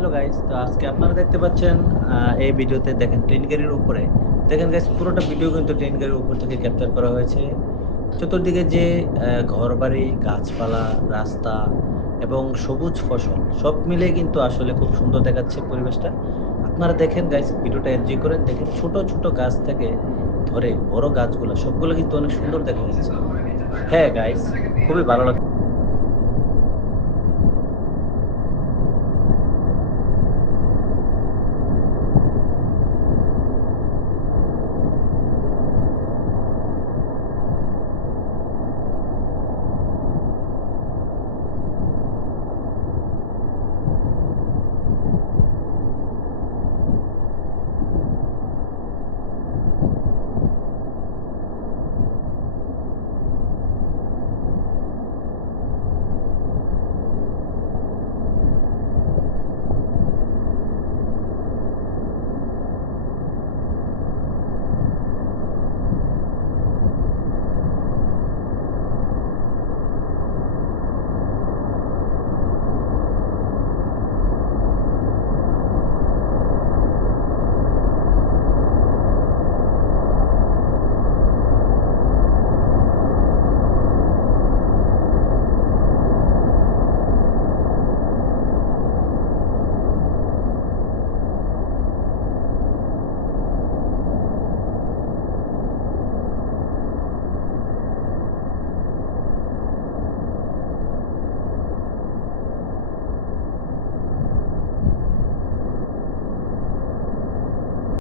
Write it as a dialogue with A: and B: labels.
A: Hello guys তো আজকে আপনারা দেখতে পাচ্ছেন এই ভিডিওতে দেখেন ট্রেন গাড়ির উপরে। দেখেন গাইস পুরোটা ভিডিও কিন্তু ট্রেন গাড়ির উপর থেকে ক্যাপচার করা হয়েছে। চতুর্দিকে যে ঘরবাড়ি, গাছপালা, রাস্তা এবং সবুজ ফসল, সব মিলে কিন্তু আসলে খুব সুন্দর দেখাচ্ছে পরিবেশটা। আপনারা দেখেন গাইস ভিডিওটা এনজয় করেন। দেখেন, ছোট ছোট গাছ থেকে ধরে বড় গাছগুলো, সবগুলো কিন্তু অনেক সুন্দর দেখা যাচ্ছে। হ্যাঁ গাইস খুবই ভালো লাগে